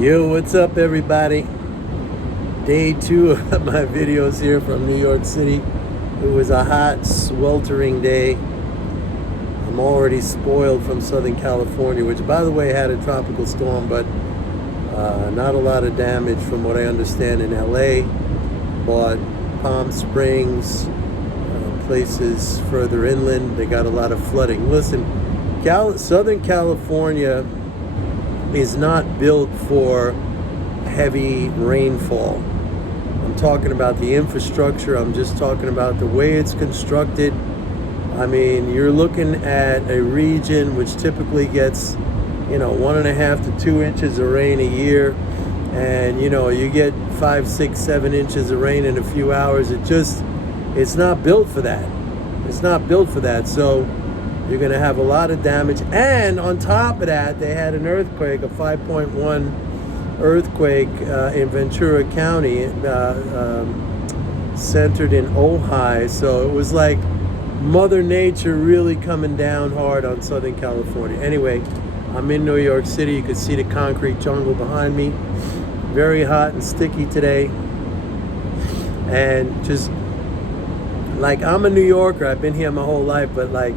Yo, what's up, everybody? Day 2 of my videos here from New York City. It was a hot, sweltering day. I'm already spoiled from Southern California, which, by the way, had a tropical storm, but not a lot of damage from what I understand in LA. But Palm Springs, places further inland, they got a lot of flooding. Listen, Southern California is not built for heavy rainfall. I'm talking about the infrastructure. I'm just talking about the way it's constructed. I mean, you're looking at a region which typically gets, 1.5 to 2 inches of rain a year. And, you get 5, 6, 7 inches of rain in a few hours. It's not built for that. It's not built for that. So you're going to have a lot of damage. And on top of that, they had an earthquake, a 5.1 earthquake in Ventura County, centered in Ojai. So it was like Mother Nature really coming down hard on Southern California. Anyway, I'm in New York City. You can see the concrete jungle behind me. Very hot and sticky today. And just like, I'm a New Yorker. I've been here my whole life, but like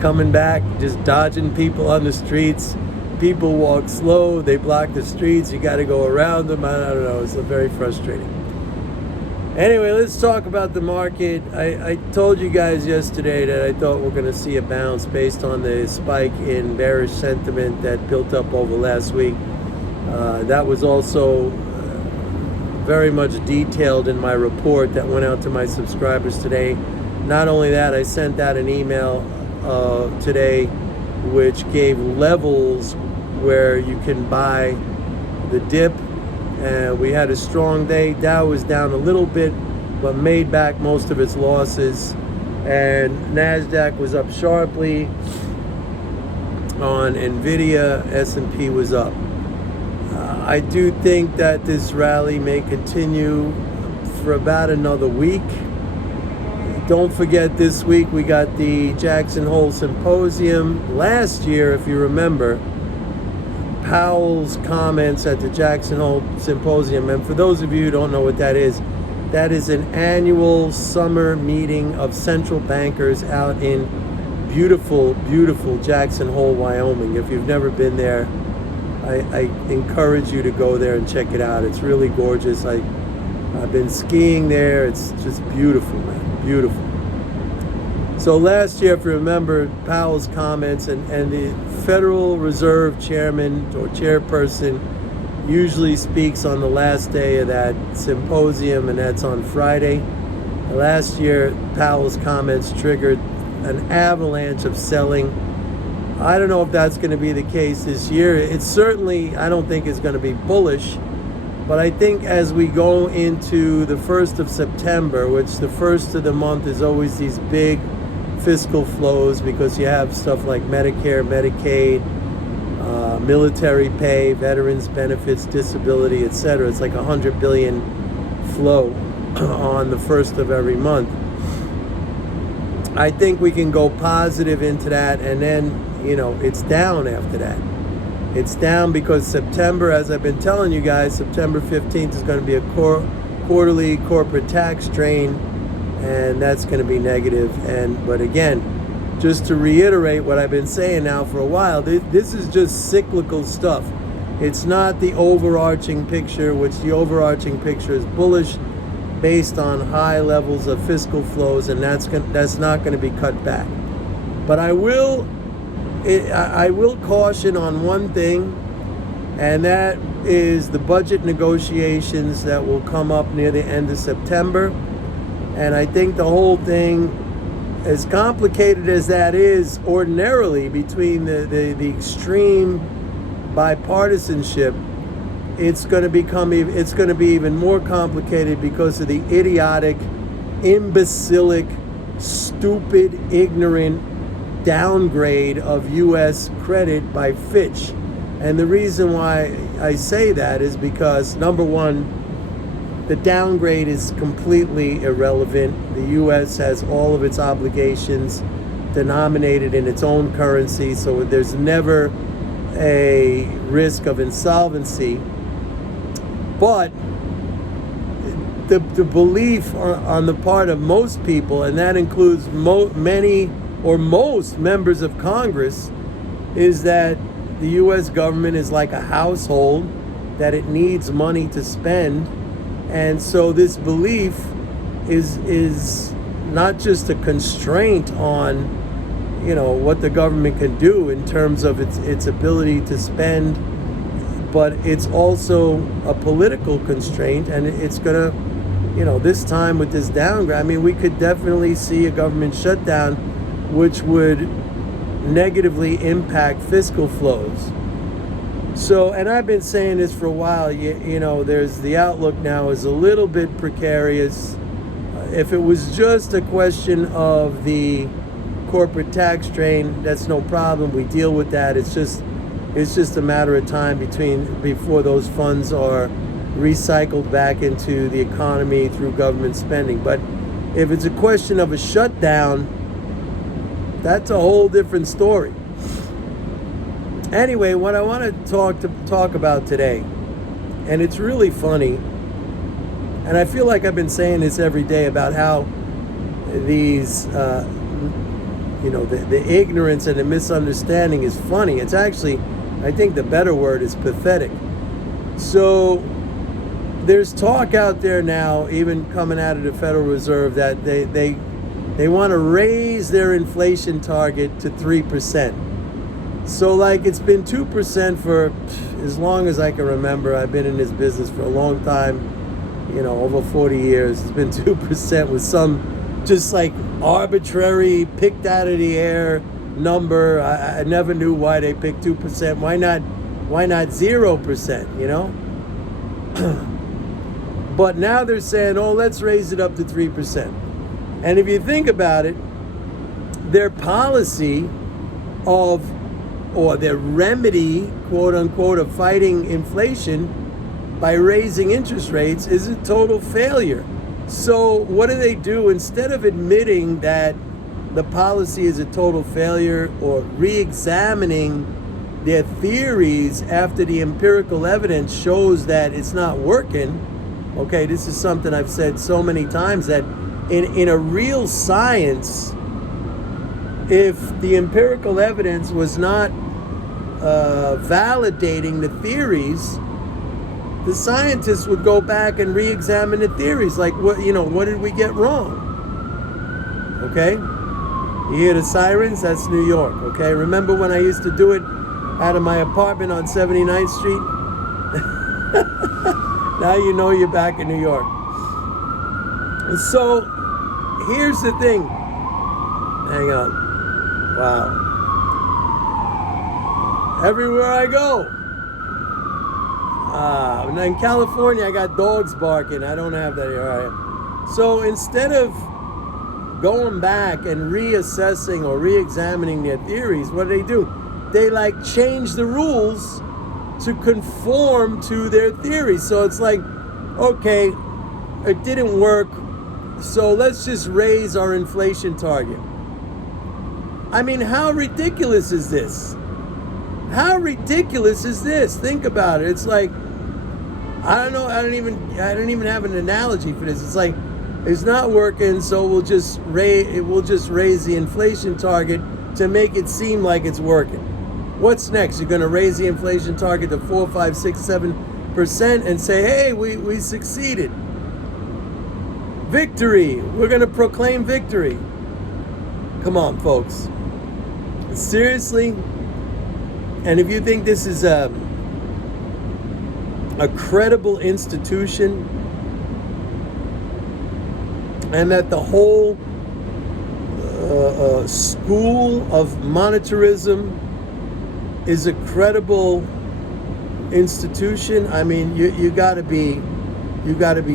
coming back, just dodging people on the streets. People walk slow. They block the streets. You got to go around them. I don't know. It's very frustrating. Anyway, let's talk about the market. I told you guys yesterday that I thought we're going to see a bounce based on the spike in bearish sentiment that built up over last week. That was also very much detailed in my report that went out to my subscribers today. Not only that, I sent out an email today which gave levels where you can buy the dip. And we had a strong day. Dow was down a little bit, but made back most of its losses. And NASDAQ was up sharply. On NVIDIA, S&P was up. I do think that this rally may continue for about another week. Don't forget, this week we got the Jackson Hole Symposium. Last year, if you remember, Powell's comments at the Jackson Hole Symposium, and for those of you who don't know what that is an annual summer meeting of central bankers out in beautiful, beautiful Jackson Hole, Wyoming. If you've never been there, I encourage you to go there and check it out. It's really gorgeous. I've been skiing there. It's just beautiful, man. Beautiful. So last year, if you remember, Powell's comments, and the Federal Reserve chairman or chairperson usually speaks on the last day of that symposium, and that's on Friday. Last year, Powell's comments triggered an avalanche of selling. I don't know if that's going to be the case this year. It's certainly, I don't think it's going to be bullish, but I think as we go into the 1st of September, which the first of the month is always these big fiscal flows because you have stuff like Medicare, Medicaid, military pay, veterans benefits, disability, etc. It's like $100 billion flow on the 1st of every month. I think we can go positive into that, and then, it's down after that. It's down because September, as I've been telling you guys, September 15th is going to be a quarterly corporate tax drain, and that's going to be negative. But again, just to reiterate what I've been saying now for a while, this is just cyclical stuff. It's not the overarching picture, which the overarching picture is bullish based on high levels of fiscal flows, and that's not going to be cut back. But I will caution on one thing, and that is the budget negotiations that will come up near the end of September. And I think the whole thing, as complicated as that is ordinarily between the extreme bipartisanship, it's going to be even more complicated because of the idiotic, imbecilic, stupid, ignorant downgrade of U.S. credit by Fitch. And the reason why I say that is because, number one, the downgrade is completely irrelevant. The U.S. has all of its obligations denominated in its own currency, so there's never a risk of insolvency. But the belief on the part of most people, and that includes many or most members of Congress, is that the U.S. government is like a household, that it needs money to spend. And so this belief is not just a constraint on, what the government can do in terms of its ability to spend, but it's also a political constraint, and it's gonna, this time with this downgrade, I mean, we could definitely see a government shutdown, which would negatively impact fiscal flows. So, and I've been saying this for a while, there's the outlook now is a little bit precarious. If it was just a question of the corporate tax drain, that's no problem. We deal with that. It's just a matter of time before those funds are recycled back into the economy through government spending. But if it's a question of a shutdown, that's a whole different story. Anyway, what I want to talk about today, and it's really funny, and I feel like I've been saying this every day about how these, the ignorance and the misunderstanding is funny. It's actually, I think the better word is pathetic. So there's talk out there now, even coming out of the Federal Reserve, that they want to raise their inflation target to 3%. So like it's been 2% for as long as I can remember. I've been in this business for a long time, over 40 years. It's been 2% with some just like arbitrary, picked out of the air number. I never knew why they picked 2%. Why not 0%, But now they're saying, let's raise it up to 3%. And if you think about it, their policy or their remedy, quote unquote, of fighting inflation by raising interest rates is a total failure. So what do? Instead of admitting that the policy is a total failure or re-examining their theories after the empirical evidence shows that it's not working, okay, this is something I've said so many times, that in a real science, if the empirical evidence was not validating the theories, the scientists would go back and re-examine the theories. Like, what did we get wrong? Okay? You hear the sirens? That's New York, okay? Remember when I used to do it out of my apartment on 79th Street? Now you know you're back in New York. So, here's the thing. Hang on. Wow. Everywhere I go. In California, I got dogs barking. I don't have that here. All right. So instead of going back and reassessing or re-examining their theories, what do? They change the rules to conform to their theories. So it's like, okay, it didn't work, so let's just raise our inflation target. I mean, how ridiculous is this? How ridiculous is this? Think about it. It's like, I don't know. I don't even have an analogy for this. It's like, it's not working, so we'll just raise the inflation target to make it seem like it's working. What's next? You're going to raise the inflation target to 4, 5, 6, 7% and say, hey, we succeeded. Victory. We're going to proclaim victory. Come on, folks. Seriously? And if you think this is a credible institution, and that the whole school of monetarism is a credible institution, I mean, you got to be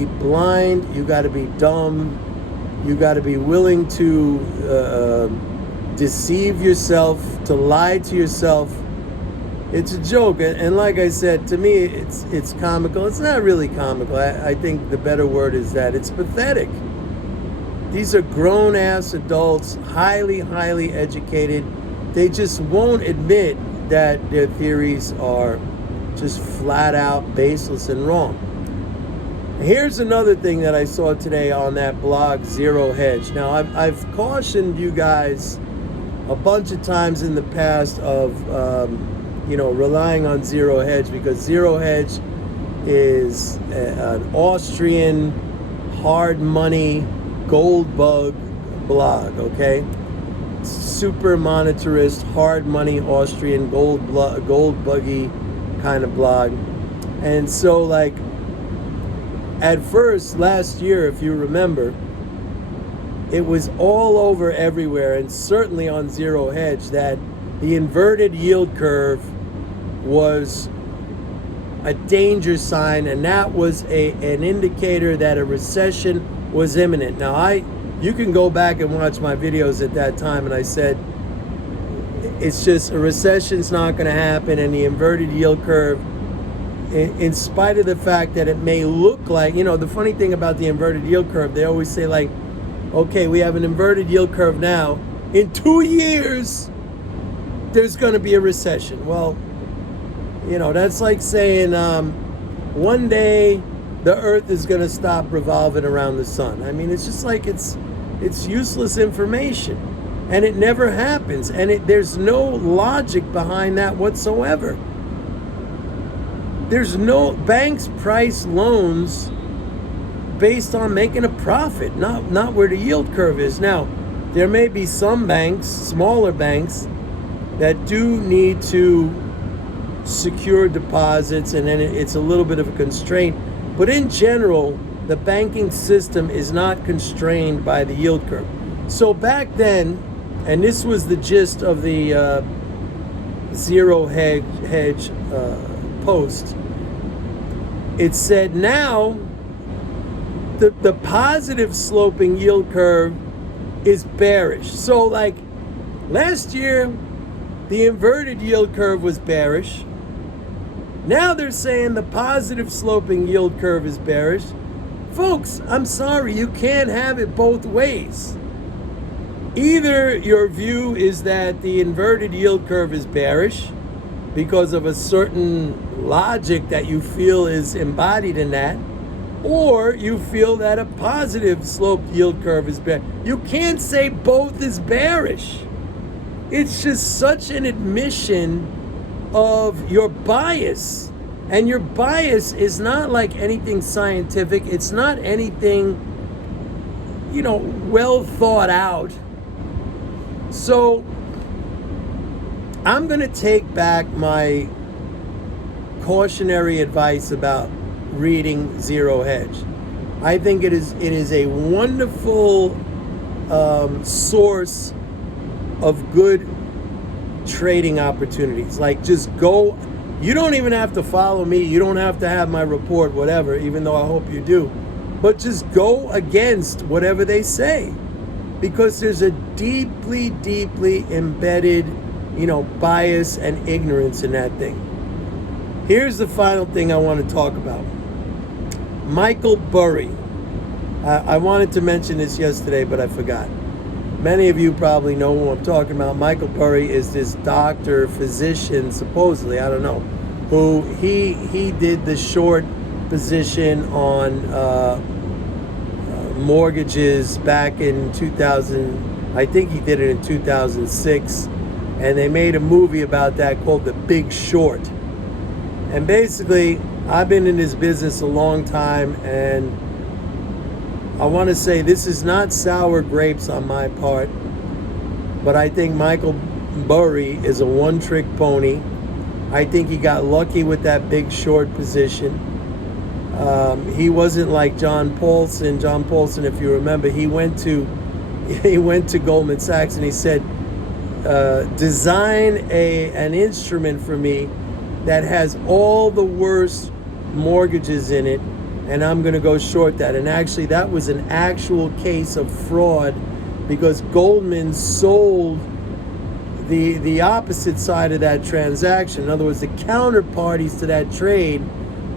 blind, you got to be dumb, you got to be willing to deceive yourself, to lie to yourself. It's a joke, and like I said, to me, it's comical. It's not really comical. I think the better word is that it's pathetic. These are grown-ass adults, highly, highly educated. They just won't admit that their theories are just flat out baseless and wrong. Here's another thing that I saw today on that blog, Zero Hedge. Now, I've cautioned you guys a bunch of times in the past of, relying on Zero Hedge, because Zero Hedge is an Austrian hard money gold bug blog, okay? Super monetarist, hard money Austrian gold buggy kind of blog. And so, like, at first, last year, if you remember, it was all over everywhere, and certainly on Zero Hedge, that the inverted yield curve was a danger sign, and that was an indicator that a recession was imminent. Now, you can go back and watch my videos at that time, and I said, it's just a recession's not going to happen, and the inverted yield curve, in spite of the fact that it may look like, the funny thing about the inverted yield curve, they always say, like, okay, we have an inverted yield curve now. In 2 years, there's going to be a recession. Well, that's like saying one day the earth is going to stop revolving around the sun. I mean, it's just like it's useless information. And it never happens. And there's no logic behind that whatsoever. There's no banks price loans based on making a profit, not where the yield curve is. Now, there may be some banks, smaller banks, that do need to secure deposits, and then it's a little bit of a constraint. But in general, the banking system is not constrained by the yield curve. So back then, and this was the gist of the Zero Hedge post, it said now the positive sloping yield curve is bearish. So like last year, the inverted yield curve was bearish. Now they're saying the positive sloping yield curve is bearish. Folks, I'm sorry, you can't have it both ways. Either your view is that the inverted yield curve is bearish because of a certain logic that you feel is embodied in that, or you feel that a positive sloped yield curve is bearish. You can't say both is bearish. It's just such an admission of your bias. And your bias is not like anything scientific. It's not anything, well thought out. So I'm going to take back my cautionary advice about reading Zero Hedge. I think it is a wonderful source of good trading opportunities. Like, just go. You don't even have to follow me. You don't have to have my report, whatever, even though I hope you do. But just go against whatever they say, because there's a deeply, deeply embedded, bias and ignorance in that thing. Here's the final thing I want to talk about. Michael Burry. I wanted to mention this yesterday, but I forgot. Many of you probably know who I'm talking about. Michael Burry is this doctor, physician, supposedly, I don't know, who he did the short position on mortgages back in 2000. I think he did it in 2006, and they made a movie about that called The Big Short. And basically, I've been in this business a long time, and I want to say this is not sour grapes on my part, but I think Michael Burry is a one-trick pony. I think he got lucky with that Big Short position. He wasn't like John Paulson. John Paulson, if you remember, he went to Goldman Sachs and he said, design an instrument for me that has all the worst mortgages in it, and I'm going to go short that. And actually, that was an actual case of fraud, because Goldman sold the opposite side of that transaction. In other words, the counterparties to that trade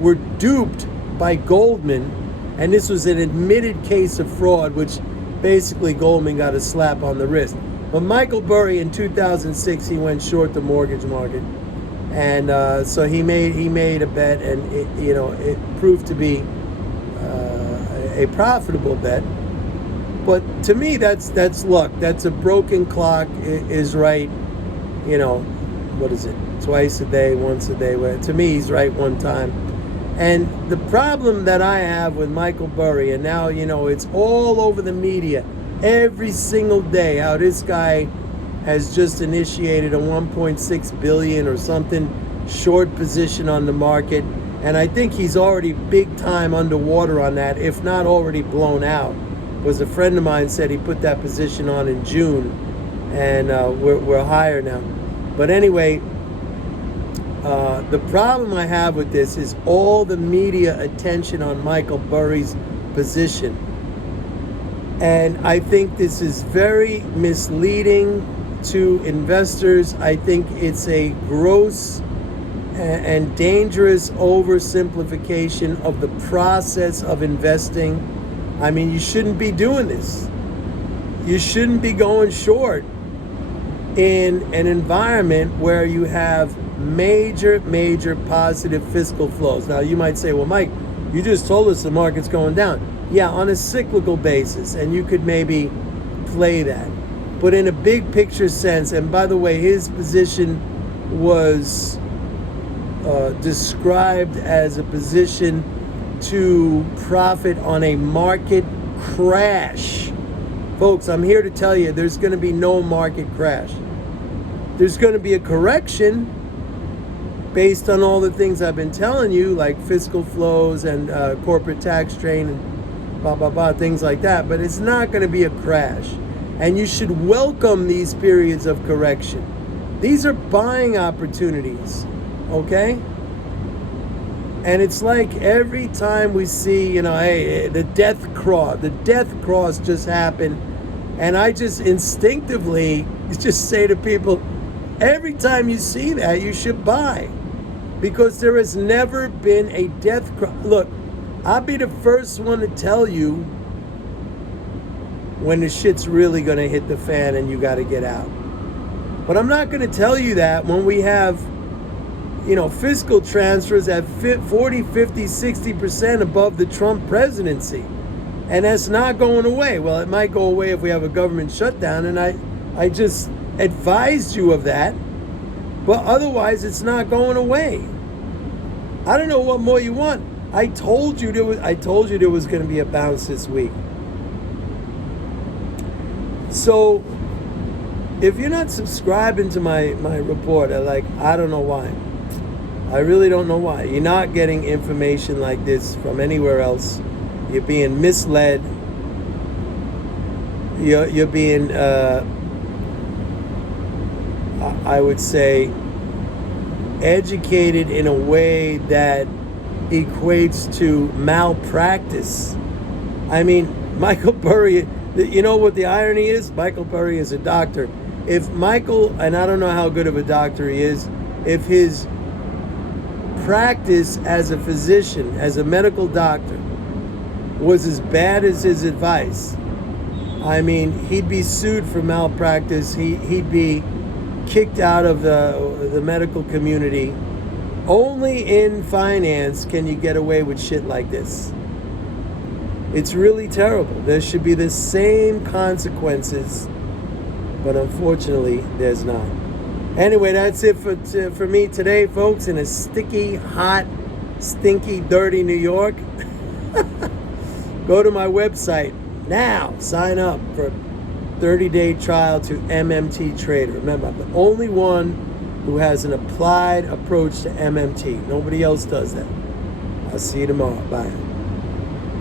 were duped by Goldman, and this was an admitted case of fraud, which basically Goldman got a slap on the wrist. But Michael Burry in 2006, he went short the mortgage market, and so he made a bet, and it proved to be a profitable bet. But to me, that's luck. That's a broken clock is right. You know, what is it? Twice a day, once a day. Where to me, he's right one time. And the problem that I have with Michael Burry, and now it's all over the media every single day, how this guy has just initiated a 1.6 billion or something short position on the market, and I think he's already big time underwater on that, if not already blown out. Because a friend of mine said he put that position on in June, and we're higher now. But anyway, the problem I have with this is all the media attention on Michael Burry's position. And I think this is very misleading to investors. I think it's a gross and dangerous oversimplification of the process of investing. I mean, you shouldn't be doing this. You shouldn't be going short in an environment where you have major positive fiscal flows. Now, you might say, well, Mike, you just told us the market's going down. Yeah, on a cyclical basis, and you could maybe play that. But in a big picture sense, and by the way, his position was described as a position to profit on a market crash. Folks, I'm here to tell you there's going to be no market crash. There's going to be a correction based on all the things I've been telling you, like fiscal flows and corporate tax strain and blah, blah, blah, things like that. But it's not going to be a crash. And you should welcome these periods of correction. These are buying opportunities, okay? And it's like every time we see, hey, the death cross just happened. And I just instinctively just say to people, every time you see that, you should buy. Because there has never been a death cross. Look, I'll be the first one to tell you when the shit's really going to hit the fan and you got to get out. But I'm not going to tell you that when we have, fiscal transfers at 40, 50, 60% above the Trump presidency. And that's not going away. Well, it might go away if we have a government shutdown, and I just advised you of that. But otherwise, it's not going away. I don't know what more you want. I told you there was going to be a bounce this week. So, if you're not subscribing to my report, I don't know why. I really don't know why. You're not getting information like this from anywhere else. You're being misled. You're being, I would say, educated in a way that equates to malpractice. I mean, Michael Burry, you know what the irony is? Michael Burry is a doctor. If Michael, and I don't know how good of a doctor he is, if his practice as a physician, as a medical doctor, was as bad as his advice, I mean, he'd be sued for malpractice. He'd be kicked out of the medical community. Only in finance can you get away with shit like this. It's really terrible. There should be the same consequences, but unfortunately, there's not. Anyway, that's it for me today, folks, in a sticky, hot, stinky, dirty New York. Go to my website now. Sign up for a 30-day trial to MMT Trader. Remember, I'm the only one who has an applied approach to MMT. Nobody else does that. I'll see you tomorrow. Bye.